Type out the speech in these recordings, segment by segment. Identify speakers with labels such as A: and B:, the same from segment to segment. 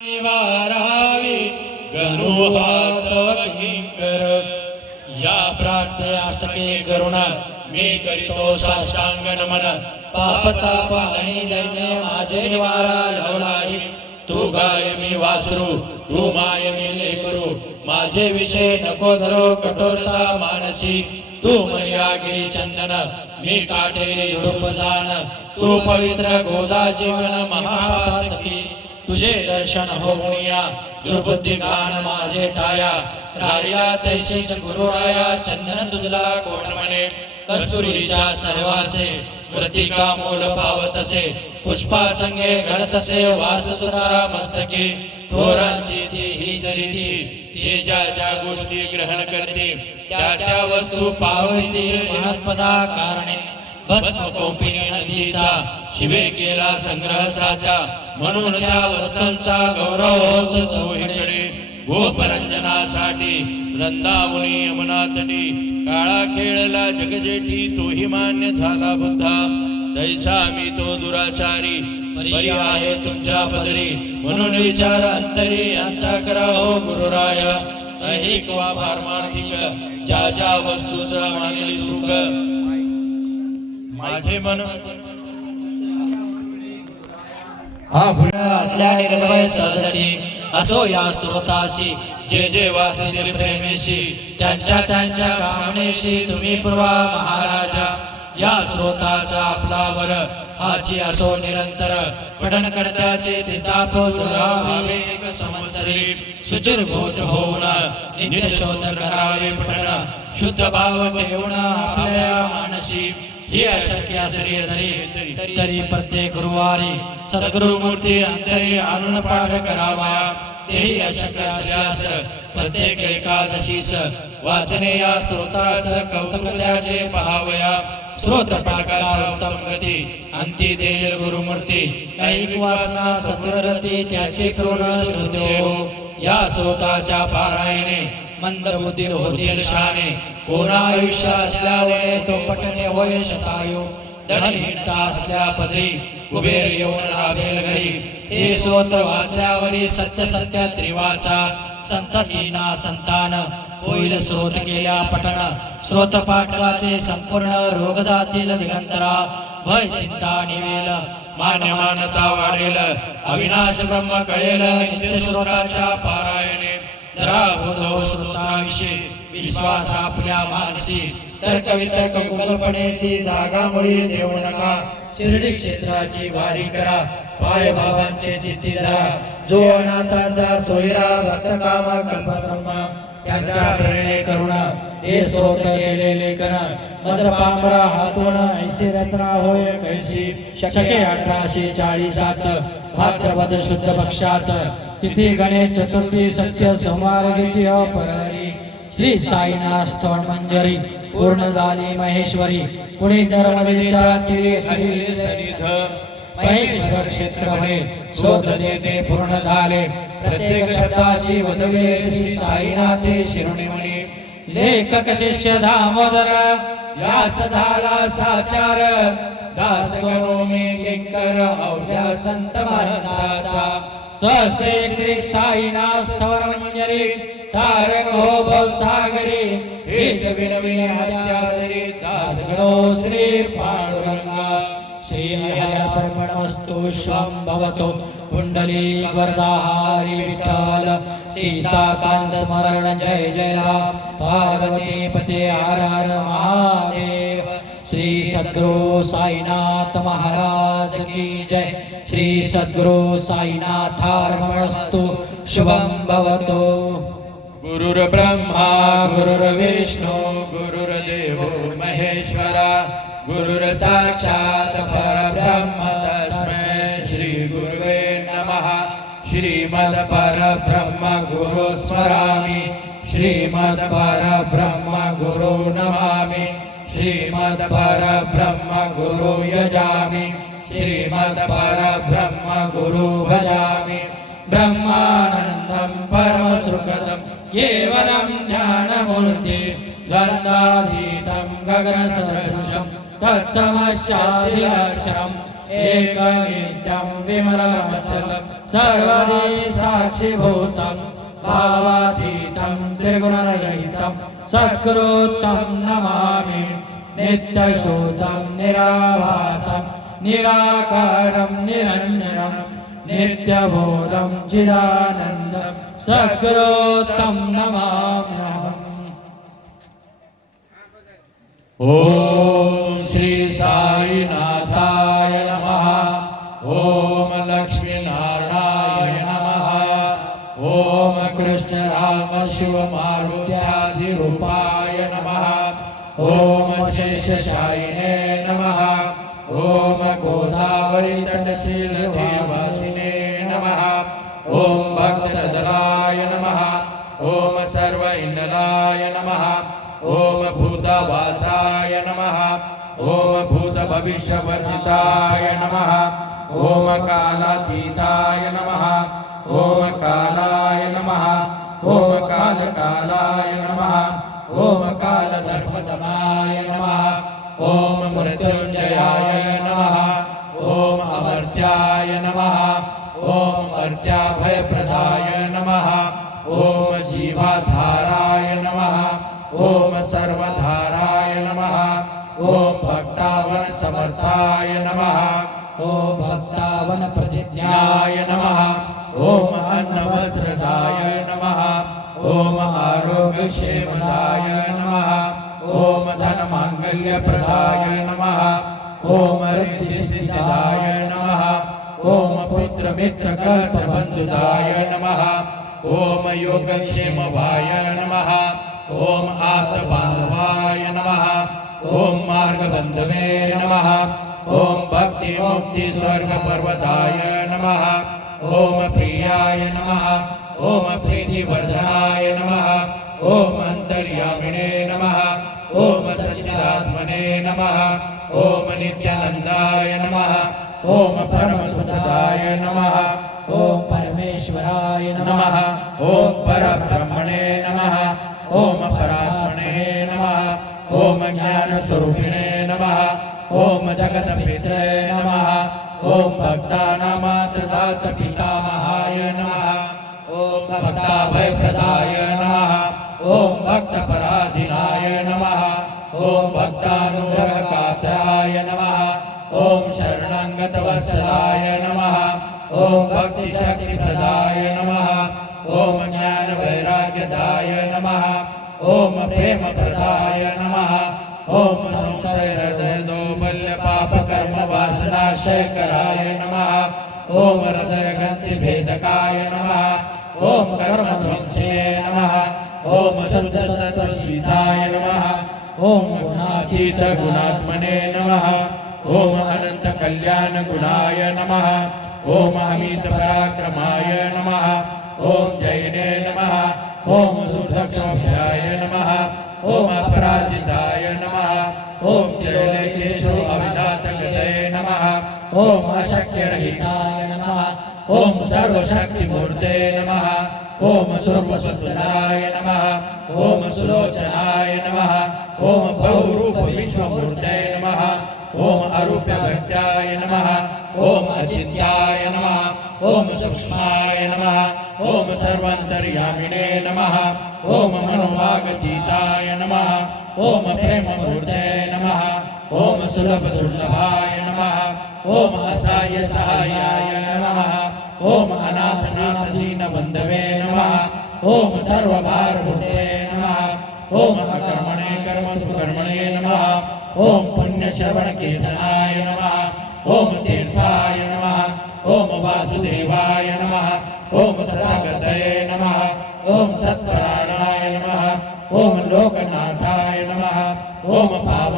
A: वारावी गणुहात किंकर या प्रार्थने अष्टके करुणा मी करीतो साष्टांग नमन पापता आणि दैन्य माझे निवारा लवलाई तू गाय मी वासरू तू माय मी लेकरू. माझे विषय नको धरो कठोरता मानसी. तू मर्यागिरी चंदन मी काटेरी झुडूप जाण तू पवित्र गोदा जीवन महापातकी. तुझे दर्शन होऊनिया दुर्बुद्धी गान माझे टाया राहिला तैसेच गुरुराया चंदन तुझला कोण म्हणे? कस्तुरीच्या सहवासे मृतिका मोल पावतसे पुष्पा संगे घडतसे, वासुसुरा मस्तकी, थोरांची ती ही चरिती ती ज्या ज्या ग्रहण करते, त्या त्या वस्तू पावती, महत्पदा कारणे. भस्म नदीचा शिवे केला संग्रह साचा म्हणून त्या वस्तूंचा गौरव होत चौहीकडे. गोपरंजनासाठी वृंदावनी यमुना काळा खेळला जगजेठी तोही मान्य झाला बुद्धा. तैसा मी तो दुराचारी परी आहे तुमच्या पदरी. म्हणून विचार अंतरी यांचा करा हो गुरुराय. ऐहिक वा पारमार्थिक ज्या ज्या वस्तूचा मानली सुख माझे मन हा भुया असल्या निर्भय सहजची असो या स्तोताशी जे जे वाचतील प्रेमेशी त्यांच्या त्यांच्या कामनेशी तुम्ही पूर्वा महाराजा. या स्रोताचा आपला वर हाची असो निरंतर पठण करत्याचे तिताप दुरावे एक संवत्सरी. सुचिर भूत होऊन नित्य शोध करावे पठण शुद्ध भाव ठेवून आपल्या मानसी ही अशक्य असली तरी तरी प्रत्येक गुरुवारी सद्गुरु मूर्ती अंतरी आणून पाठ करावा. तेही अशक्य असल्यास प्रत्येक एकादशीस वाचने या श्रोतास कौतुक त्याचे पहावया. स्रोत पाठकाला उत्तम गती अंती देईल गुरुमूर्ती. ऐक वासना सतुरती त्याचे पूर्ण श्रुते. हो या श्रोताच्या पारायणे मंदबुद्धीर होतील शाने. कोणा आयुष्य असल्यामुळे तो पटणे होय शतायो. धनहीनता असल्या पदरी. कुबेर येऊन लाभेल घरी हे स्रोत वाचल्यावरी सत्य सत्य त्रिवाचा. संतहीना संतान. होईल स्रोत केल्या पटण स्रोत पाठकाचे संपूर्ण रोग जातील दिगंतरा भय चिंता निवेल. मान मानता वाढेल. अविनाश ब्रह्म कळेल. नित्य श्रोताच्या पारायणे धरा बोधो श्रोताविषयी विश्वास आपल्या मानसी तर्क वितर्क कुकल्पनेची जागा मुळी देऊ नका. शिर्डी क्षेत्राची वारी करा पाय बाबांचे चित्ती धरा. जो अनाथाचा सोयरा भक्त कामा कल्पद्रम्मा त्यांच्या प्रेरणे करुणा. हे स्रोत गेले लेखन. मज पामरा हातवण ऐशी रचना होय कैशी शके अठराशे चाळीसात. भाद्रपद शुद्ध पक्षात. तिथी गणेश चतुर्थी सत्य संवार द्वितीय परहरी. श्री साईनाथ स्थळ मंजरी पूर्ण झाली महेश्वरी. पुणे नर्मदेच्या तीरे हरी सनिध महेश्वर क्षेत्रमध्ये शोध देते पूर्ण झाले. प्रत्येक शब्दाशी वदवे श्री साईनाथे शिरोणीमणी लेखक शिष्य दामोदर याच झाला साचार. दास गणो मी किंकर अवघ्या संत महाराजाचा स्वस्ते श्री साईनाथ स्थवर मंजरी तारक हो भवसागरी हेच विनविने हत्यादरी दास गणो श्री पांडुरंगा। श्री हयार्पणमस्तु स्वं भवतो कुंडली वरदाहारी विठ्ठल। सीताकांत स्मरण जय जया पार्वती पते हर हर महादेव। श्री सद्गुरु साईनाथ महाराज की जय। श्री सद्गुरु साईनाथार्पणमस्तु शुभं भवतो। गुरुर्ब्रह्मा गुरुर्विष्णु गुरुर्देवो महेश्वरा। गुरुर्साक्षात् परब्रह्म तस्मै श्री गुरुवे नमः। श्रीमद्परब्रह्म गुरु स्मरामि श्रीमद्परब्रह्म गुरु नमामि। श्रीमद्पर यजामि। श्रीमद्पर भजामि। ब्रह्मानन्दं परमसुखदं केवलं ज्ञानमूर्ति द्वन्द्वाधीतं गगनसदृशं तत्तमश्चातिलाशम्
B: एकनित्यं विमलवचनं सर्वदे साक्षिभूतम् भावातीतं त्रिगुणरहितं सत्कृतं नमामि नित्यशोधं निराभासं निराकारं निरञ्जनं नित्यबोधं चिदानन्दं सत्कृतं नमाम्यहम्। ॐ शिवमारुत्यादिरूपाय नमः। ॐ शेषशायिने नमः। ॐ गोदावरीतटशीलदेवासिने नमः। ॐ भक्तदलाय नमः। ॐ सर्व इन्द्राय नमः। ॐ भूतवासाय नमः। ॐ भूतभविष्यवर्जिताय नमः। ॐ कालातीताय नमः। ॐ कालाय नमः। ॐ कालकालाय नमः। ॐ कालधर्मतमाय नमः। ॐ मृत्युञ्जयाय नमः। ॐ अमर्त्याय नमः। ॐ अर्त्याभयप्रदाय नमः। ॐ जीवाधाराय नमः। ॐ सर्वधाराय नमः। ॐ भक्तावनसमर्थाय नमः। ॐ भक्तावनप्रतिज्ञाय नमः। ॐ अन्नवस्त्रदाय नमः। ॐ आरोग्यक्षेमदाय नमः। ॐ धनमाङ्गल्यप्रदाय नमः। ॐ रिद्धिसिद्धिदाय नमः। ॐ पुत्रमित्रकर्तबन्धुदाय नमः। ॐ योगक्षेमवाय नमः। ॐ आत्मबान्धवाय नमः। ॐ मार्गबन्धवे नमः। ॐ भक्तिमुक्तिस्वर्गपर्वताय नमः। ॐ प्रियाय नमः ॐ प्रीतिवर्धनाय नमः ॐ अन्तर्यामिणे नमः ॐ सच्चिदात्मने नमः ॐ नित्यानन्दाय नमः ॐ परमसुखदाय नमः ॐ परमेश्वराय नमः ॐ परब्रह्मणे नमः ॐ परात्मणे नमः ॐ ज्ञानस्वरूपिणे नमः ॐ जगत्पित्रे नमः ॐ भक्तानामातृदात पितामहाय नमः। ॐ भक्ताभयप्रदाय नमः। ॐ भक्तपराधिनाय नमः। ॐ भक्तानुग्रहकात्राय नमः। ॐ शरणाङ्गतवत्सलाय नमः। ॐ भक्तिशक्तिप्रदाय नमः। ॐ ज्ञानवैराग्यदाय नमः। ॐ प्रेमप्रदाय नमः। ॐ संशयहृदयदौबल्यपापकर्मवासनाशयकराय नमः ॐ हृदयग्रन्थिभेदकाय नमः ॐ कर्मध्वंसे नमः ॐ शुद्धसत्त्वशीताय नमः ॐ गुणातीतगुणात्मने नमः ॐ अनन्तकल्याणगुणाय नमः ॐ अमितपराक्रमाय नमः ॐ जैने नमः ॐ दुर्दक्षाय नमः ॐ अपराजिताय नमः ॐ जयलेखेशो ओम ॐ अशक्यरहिताय नमः ॐ सर्वशक्तिमूर्ते नमः ॐ स्वरूपसुन्दराय नमः ओम सुलोचनाय नमः ॐ बहुरूपविश्वमूर्ते नमः ॐ अरूप्यभक्त्याय नमः ओम अचित्याय नमः ओम सूक्ष्माय नमः ओम सर्वान्तर्यामिणे नमः ओम मनोभागतीताय नमः ओम प्रेममूर्ते नमः ओम सुलभदुर्लभाय नमः ॐ असाय सहायाय नमः ॐ अनाथनाथदीनबन्धवे नमः ॐ सर्वभारभूते नमः ॐ अकर्मणे कर्मसुकर्मणे नमः ॐ पुण्यश्रवणकीर्तनाय नमः ॐ तीर्थाय नमः ॐ वासुदेवाय नमः ॐ सदागतये नमः ॐ सत्पराणाय नमः ॐ लोकनाथाय नमः ॐ पावननाथाय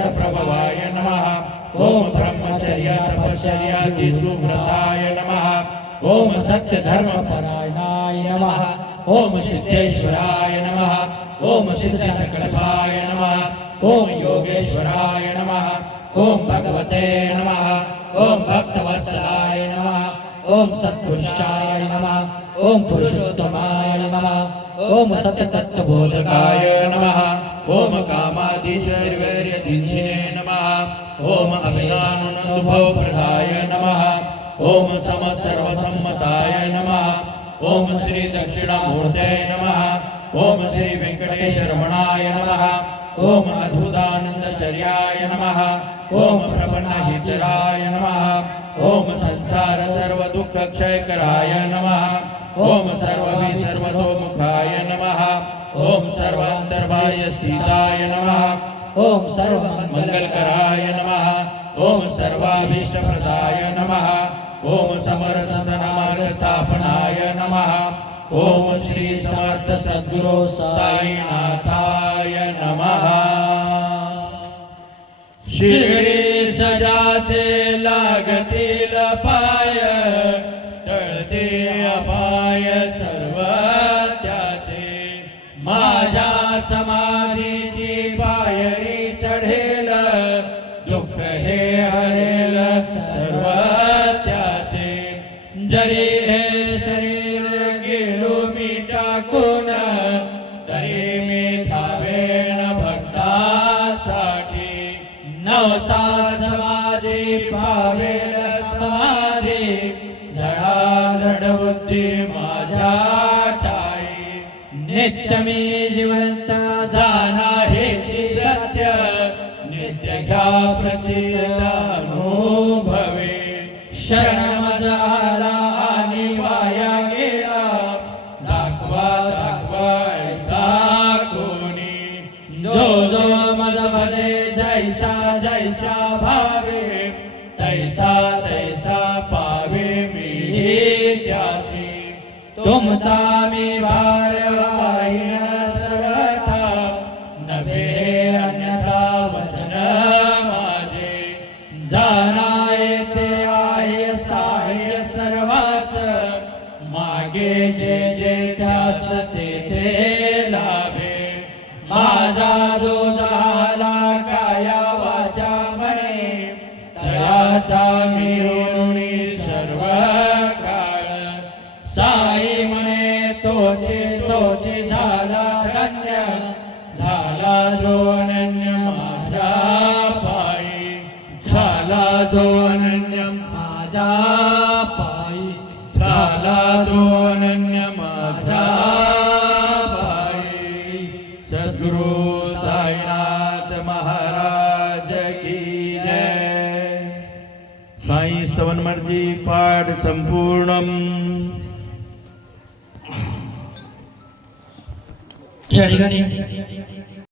B: प्रभवाय नमः। ॐ ब्रह्मचर्य तपश्चर्यादिसुव्रताय नमः। ॐ सत्यधर्मपरायणाय नमः। ॐ सिद्धेश्वराय नमः। ॐ सिद्धसङ्कल्पाय नमः। ॐ योगेश्वराय नमः। ॐ भगवते नमः। ॐ भक्तवत्सलाय नमः। ॐ सत्पुरुषाय नमः। ॐ पुरुषोत्तमाय नमः।
A: ओम सत्यतत्त्वबोधकाय
B: नमः। ओम कामाधीश्वर्यदिञ्जिने नमः। ओम अभिदाननुभवप्रदाय नमः। ओम समसर्वसम्मताय नमः। ओम श्री दक्षिणामूर्तये नमः। ओम श्री वेङ्कटेशरमणाय नमः। ओम अद्भुतानन्दचर्याय नमः। ओम प्रपन्नहितराय नमः। ओम संसारसर्वदुःखक्षयकराय नमः। ओम सर्वभि सर्वतोमुखाय नमः। ओम सर्वान्तर्भाय सीताय नमः।
A: ओम सर्वमङ्गलकराय
B: नमः। ओम सर्वाभीष्टप्रदाय नमः। ओम समरसनमार्गस्थापनाय नमः। ओम श्री समर्थ सद्गुरो साईनाथाय समाधी धडाधड बुद्धी माझ्या ठाई नित्य मी जिवंत जाना हेची सत्य. नित्य घ्या प्रचित अनुभवे. शरण मज आला आणि वाया गेला. दाखवा दाखवायचा कोणी. जो जो मज भजे जैसा जैसा भावे. तैसा तैसा पावे मी त्यासी। तुमचा मी भार वाहिन सरता नभे अन्यथा वचन माझे। जाना येते आहे सहाय्य सर्वास मागे जे जे त्यास ते ते लाभे। माझा जो झाला अनन्य माझ्या पायी झाला जो अनन्य पायी सद्गुरु साईनाथ महाराज की जय। साई स्तवन मर्जी पाठ संपूर्णम।
A: या ठिकाणी